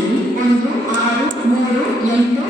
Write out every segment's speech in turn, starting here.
Jesús, al Dios, al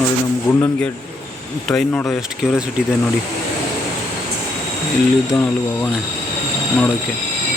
ನೋಡಿ ನಮ್ಮ ಗುಂಡನ್ಗೆ train ನೋಡೋ ಎಷ್ಟು ಕ್ಯೂರಿಯಾಸಿಟಿ ಇದೆ ನೋಡಿ ಇಲ್ಲಿದ್ದ ಅಲ್ಲಿ ಹೋಗೋಣ ನೋಡೋಕ್ಕೆ